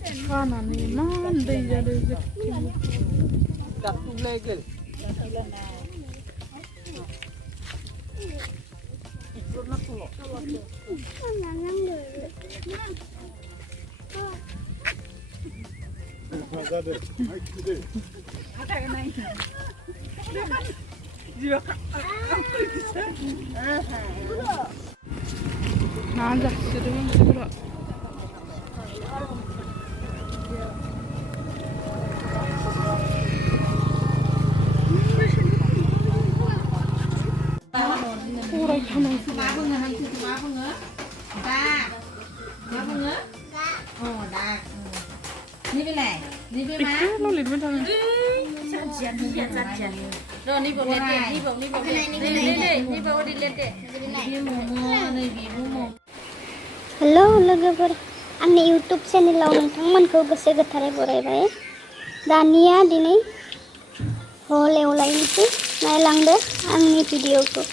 खानानै इमान दै जादों जोंथिं ना जासोदों मानसिफोरा फरायखानांगौ मा बुङो हांसोखौ मा बुङो दा मा बुङो अ दा नैबेलाय नैबे मा एखेल' लिरबाय थाङो हेलौ लोगोफोर आंनि इउटुब चेनेलाव नोंथांमोनखौ गोसो गोथारै बरायबाय दानिया दिनै हल एवलायनोसै नायलांदो आंनि भिडिअखौ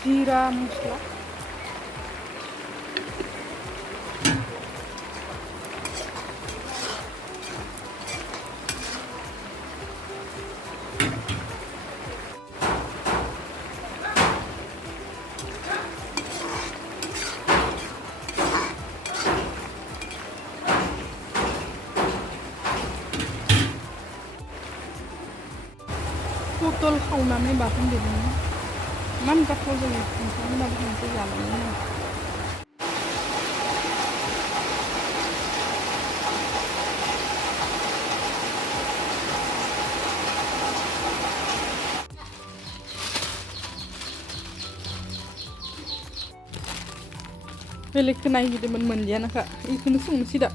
जिरा मस्ला पटल खावनानै बाथोन देदोंमोन इमान गोथाव जायो नोंथांमोनाबो खनसे जालांनो बेलेगखौ नायगिरदोंमोन मोनलियानोखा बेखौनो संनोसै दा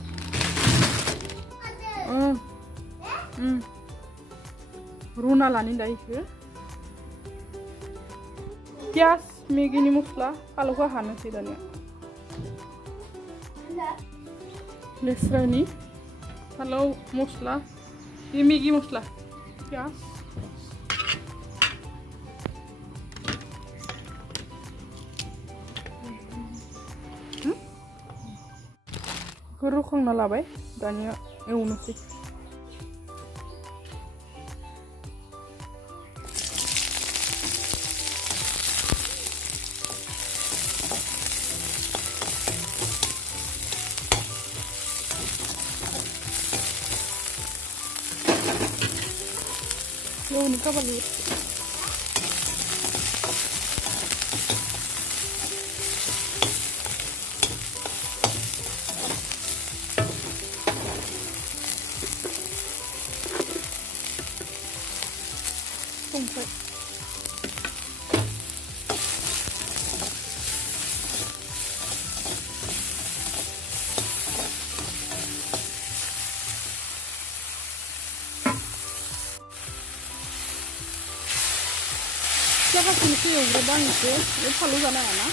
रुना लानि दा बेखौ पियाज मेगिनि मस्ला फालौखौ हानोसै दानिया लेस्रानि फालौ मस्ला बे मेगि मस्ला पियाज रुखांना लाबाय दानिया एवनोसै एवनिका बालु संख्रि siapa sih sih yang berbang itu? Ini palu sana ya,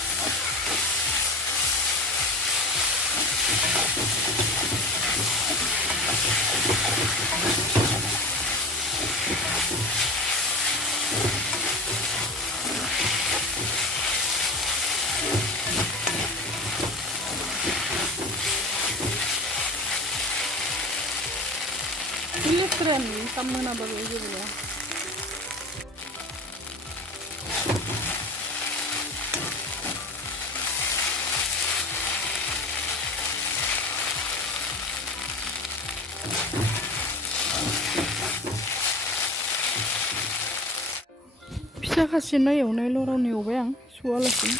ini keren, kamu nabrak aja dulu. फिसा खासिना एवनायल' रावनो एवबाय आं सुवालासिनो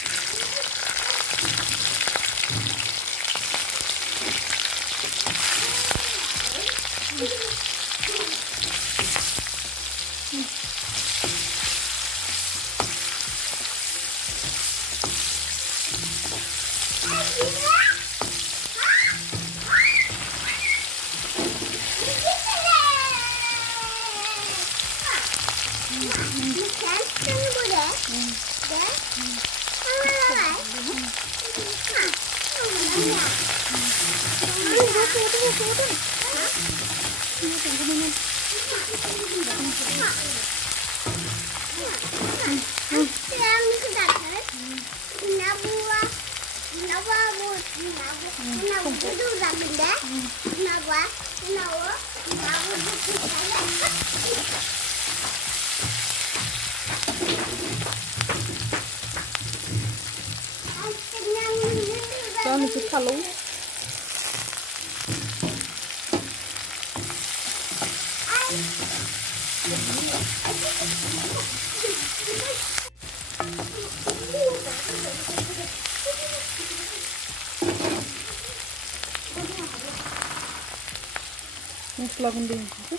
Jangan ikut kalau musla gunting itu,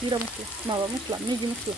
zira musla, mawa musla, migi musla.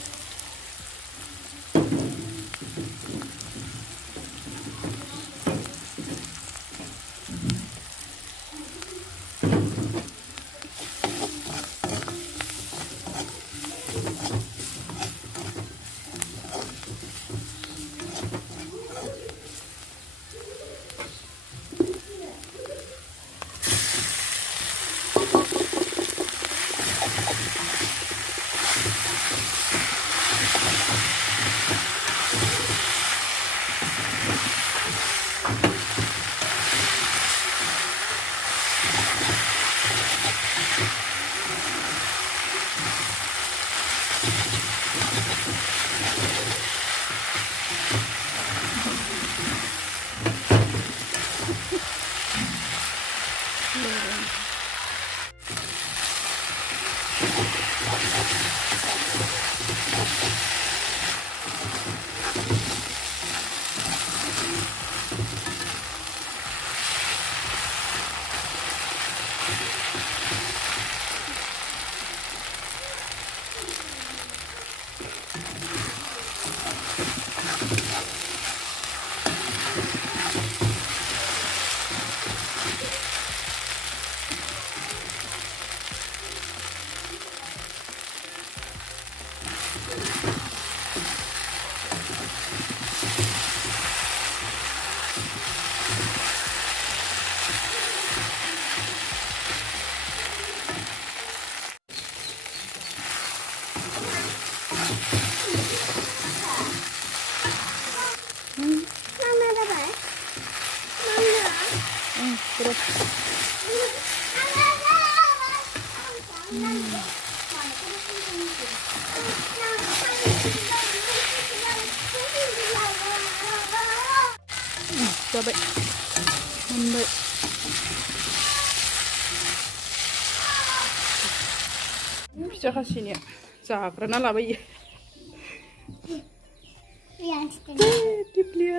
Terus cabai mendai bisa kasih nih zagrana lah bayi Yang setengah. Dibeli.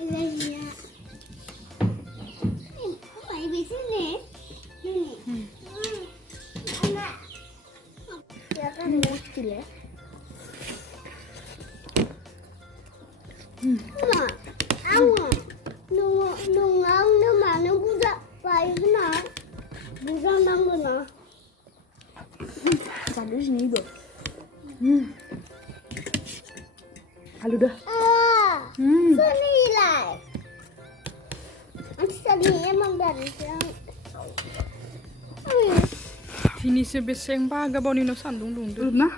Iya. Ini di sini. Ini. Enggak. Ya kan kecil ya. Mà ăn à, nung ăn nhưng mà nó cũng rất vậy cái nào, cũng rất năng rồi nè. Tadi sini dong. Halo dah. Sini lại. Anh sini emang dari siang. Sini sebeseng baga bonino sandung dong. Belum nah.